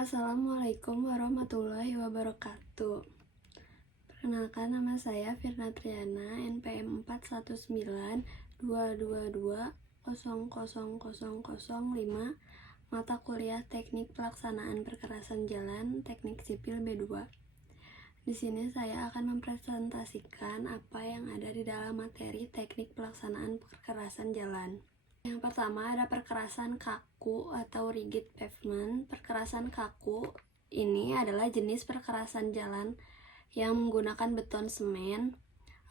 Assalamualaikum warahmatullahi wabarakatuh. Perkenalkan, nama saya Firna Triana, NPM 41922200005, mata kuliah Teknik Pelaksanaan Perkerasan Jalan, Teknik Sipil B2. Di sini saya akan mempresentasikan apa yang ada di dalam materi Teknik Pelaksanaan Perkerasan Jalan. Yang pertama ada perkerasan kaku atau rigid pavement. Perkerasan kaku ini adalah jenis perkerasan jalan yang menggunakan beton semen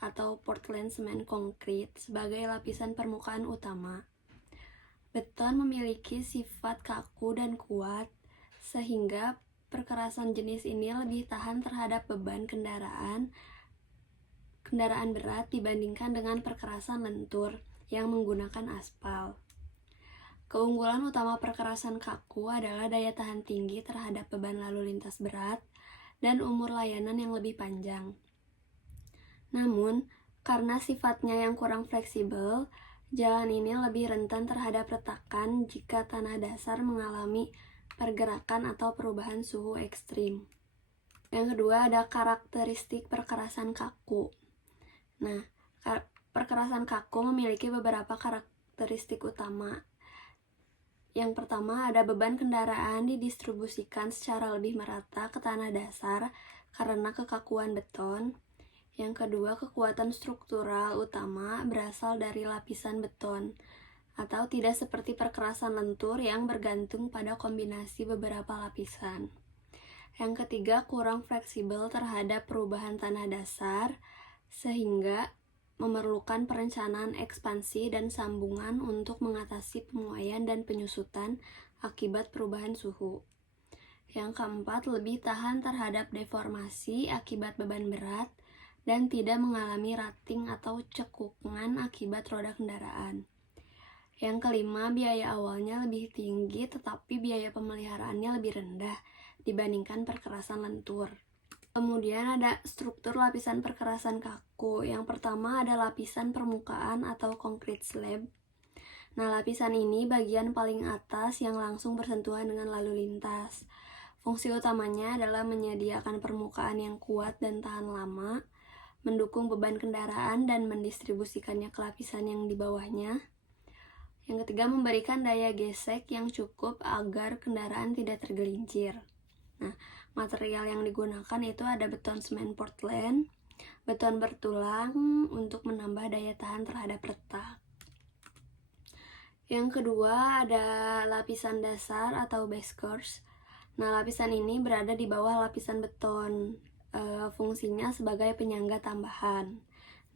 atau Portland semen konkrit sebagai lapisan permukaan utama. Beton memiliki sifat kaku dan kuat sehingga perkerasan jenis ini lebih tahan terhadap beban kendaraan berat dibandingkan dengan perkerasan lentur yang menggunakan aspal. Keunggulan utama perkerasan kaku adalah daya tahan tinggi terhadap beban lalu lintas berat dan umur layanan yang lebih panjang. Namun, karena sifatnya yang kurang fleksibel, jalan ini lebih rentan terhadap retakan jika tanah dasar mengalami pergerakan atau perubahan suhu ekstrim. Yang kedua ada karakteristik perkerasan kaku. Nah, perkerasan kaku memiliki beberapa karakteristik utama. Yang pertama ada beban kendaraan didistribusikan secara lebih merata ke tanah dasar karena kekakuan beton. Yang kedua, kekuatan struktural utama berasal dari lapisan beton, atau tidak seperti perkerasan lentur yang bergantung pada kombinasi beberapa lapisan. Yang ketiga, kurang fleksibel terhadap perubahan tanah dasar, sehingga memerlukan perencanaan ekspansi dan sambungan untuk mengatasi pemuaian dan penyusutan akibat perubahan suhu. Yang keempat, lebih tahan terhadap deformasi akibat beban berat dan tidak mengalami rating atau cekungan akibat roda kendaraan. Yang kelima, biaya awalnya lebih tinggi tetapi biaya pemeliharaannya lebih rendah dibandingkan perkerasan lentur. Kemudian ada struktur lapisan perkerasan kaku. Yang pertama ada lapisan permukaan atau concrete slab. Nah, lapisan ini bagian paling atas yang langsung bersentuhan dengan lalu lintas. Fungsi utamanya adalah menyediakan permukaan yang kuat dan tahan lama, mendukung beban kendaraan dan mendistribusikannya ke lapisan yang di bawahnya. Yang ketiga, memberikan daya gesek yang cukup agar kendaraan tidak tergelincir. Nah, material yang digunakan itu ada beton semen Portland, beton bertulang untuk menambah daya tahan terhadap retak. Yang kedua ada lapisan dasar atau base course. Nah, lapisan ini berada di bawah lapisan beton. Fungsinya sebagai penyangga tambahan.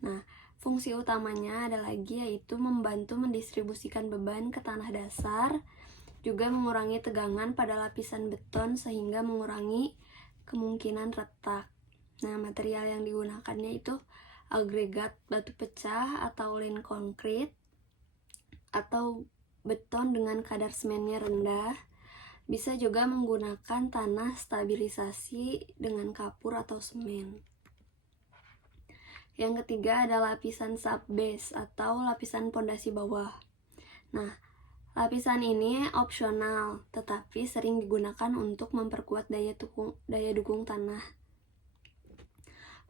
Nah, fungsi utamanya ada lagi yaitu membantu mendistribusikan beban ke tanah dasar, juga mengurangi tegangan pada lapisan beton sehingga mengurangi kemungkinan retak. Nah, material yang digunakannya itu agregat batu pecah atau lin konkrit atau beton dengan kadar semennya rendah. Bisa juga menggunakan tanah stabilisasi dengan kapur atau semen. Yang ketiga ada lapisan subbase atau lapisan pondasi bawah. Nah, lapisan ini opsional, tetapi sering digunakan untuk memperkuat daya dukung tanah.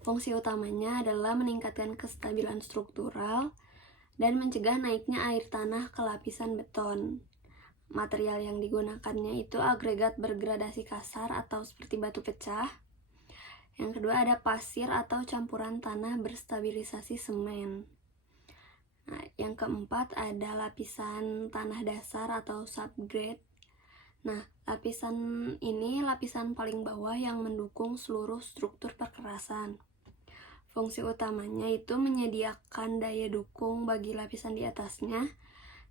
Fungsi utamanya adalah meningkatkan kestabilan struktural dan mencegah naiknya air tanah ke lapisan beton. Material yang digunakannya itu agregat bergradasi kasar atau seperti batu pecah. Yang kedua ada pasir atau campuran tanah berstabilisasi semen. Nah, yang keempat ada lapisan tanah dasar atau subgrade. Nah, lapisan ini lapisan paling bawah yang mendukung seluruh struktur perkerasan. Fungsi utamanya itu menyediakan daya dukung bagi lapisan di atasnya,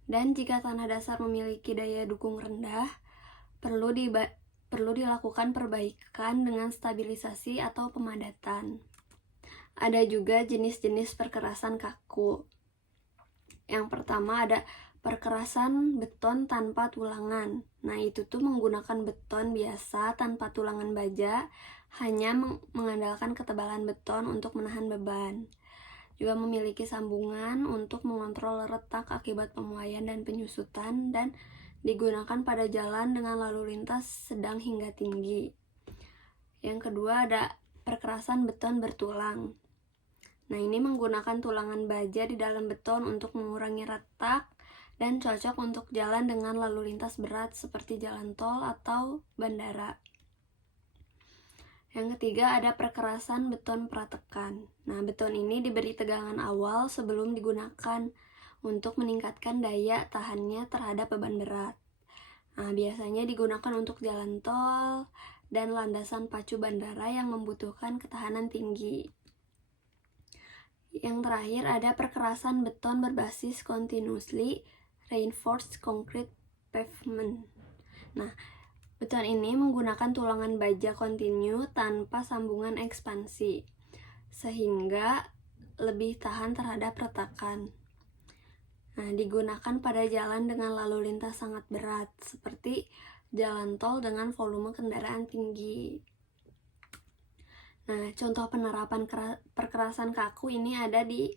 dan jika tanah dasar memiliki daya dukung rendah, perlu dilakukan perbaikan dengan stabilisasi atau pemadatan. Ada juga jenis-jenis perkerasan kaku. Yang pertama ada perkerasan beton tanpa tulangan. Nah, itu tuh menggunakan beton biasa tanpa tulangan baja, hanya mengandalkan ketebalan beton untuk menahan beban. Juga memiliki sambungan untuk mengontrol retak akibat pemuaian dan penyusutan, dan digunakan pada jalan dengan lalu lintas sedang hingga tinggi. Yang kedua ada perkerasan beton bertulang. Nah, ini menggunakan tulangan baja di dalam beton untuk mengurangi retak dan cocok untuk jalan dengan lalu lintas berat seperti jalan tol atau bandara. Yang ketiga ada perkerasan beton pratekan. Nah, beton ini diberi tegangan awal sebelum digunakan untuk meningkatkan daya tahannya terhadap beban berat. Nah, biasanya digunakan untuk jalan tol dan landasan pacu bandara yang membutuhkan ketahanan tinggi. Yang terakhir ada perkerasan beton berbasis continuously reinforced concrete pavement. Nah, beton ini menggunakan tulangan baja kontinu tanpa sambungan ekspansi, sehingga lebih tahan terhadap retakan. Nah, digunakan pada jalan dengan lalu lintas sangat berat, seperti jalan tol dengan volume kendaraan tinggi. Nah, contoh penerapan perkerasan kaku ini ada di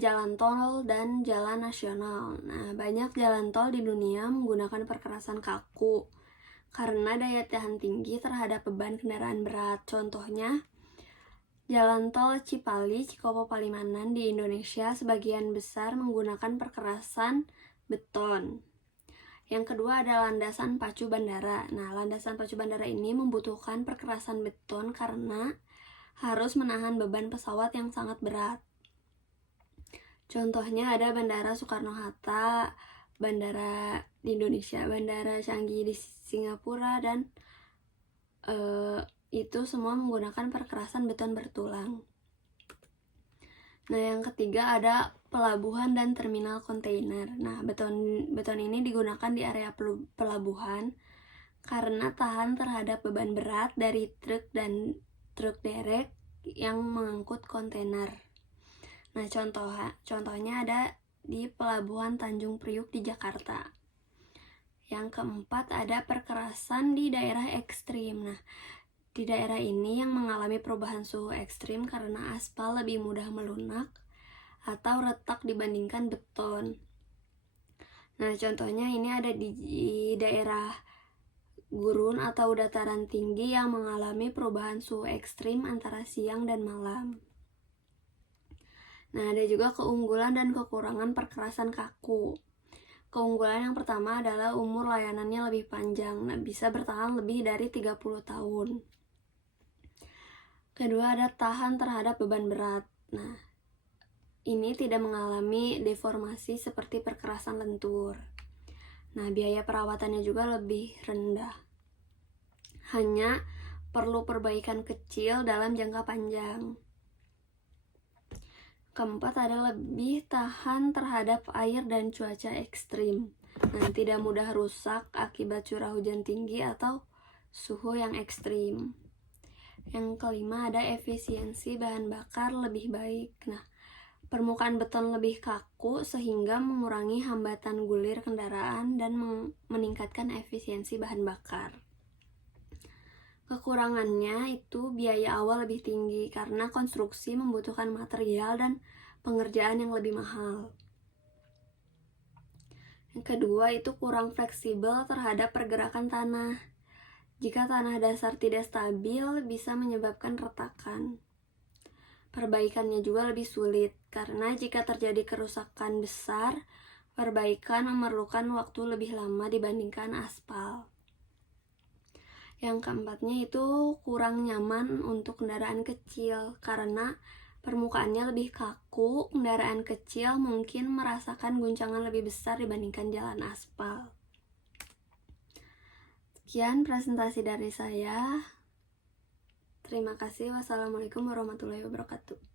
jalan tol dan jalan nasional. Nah, banyak jalan tol di dunia menggunakan perkerasan kaku karena daya tahan tinggi terhadap beban kendaraan berat. Contohnya, jalan tol Cipali, Cikopo, Palimanan di Indonesia sebagian besar menggunakan perkerasan beton. Yang kedua ada landasan pacu bandara. Nah, landasan pacu bandara ini membutuhkan perkerasan beton karena harus menahan beban pesawat yang sangat berat. Contohnya ada Bandara Soekarno-Hatta, bandara di Indonesia, Bandara Changi di Singapura, dan itu semua menggunakan perkerasan beton bertulang. Nah, yang ketiga ada pelabuhan dan terminal kontainer. Nah, beton ini digunakan di area pelabuhan karena tahan terhadap beban berat dari truk dan truk derek yang mengangkut kontainer. Nah, contohnya ada di Pelabuhan Tanjung Priuk di Jakarta. Yang keempat ada perkerasan di daerah ekstrim. Nah, di daerah ini yang mengalami perubahan suhu ekstrim karena aspal lebih mudah melunak atau retak dibandingkan beton. Nah, contohnya ini ada di daerah gurun atau dataran tinggi yang mengalami perubahan suhu ekstrim antara siang dan malam. Nah, ada juga keunggulan dan kekurangan perkerasan kaku. Keunggulan yang pertama adalah umur layanannya lebih panjang, bisa bertahan lebih dari 30 tahun. Kedua ada tahan terhadap beban berat. Nah, ini tidak mengalami deformasi seperti perkerasan lentur. Nah, biaya perawatannya juga lebih rendah. Hanya perlu perbaikan kecil dalam jangka panjang. Keempat ada lebih tahan terhadap air dan cuaca ekstrim. Nah, tidak mudah rusak akibat curah hujan tinggi atau suhu yang ekstrim. Yang kelima ada efisiensi bahan bakar lebih baik. Nah, permukaan beton lebih kaku sehingga mengurangi hambatan gulir kendaraan dan meningkatkan efisiensi bahan bakar. Kekurangannya itu biaya awal lebih tinggi karena konstruksi membutuhkan material dan pengerjaan yang lebih mahal. Yang kedua itu kurang fleksibel terhadap pergerakan tanah. Jika tanah dasar tidak stabil, bisa menyebabkan retakan. Perbaikannya juga lebih sulit, karena jika terjadi kerusakan besar, perbaikan memerlukan waktu lebih lama dibandingkan aspal. Yang keempatnya itu kurang nyaman untuk kendaraan kecil, karena permukaannya lebih kaku, kendaraan kecil mungkin merasakan guncangan lebih besar dibandingkan jalan aspal. Sekian presentasi dari saya. Terima kasih. Wassalamualaikum warahmatullahi wabarakatuh.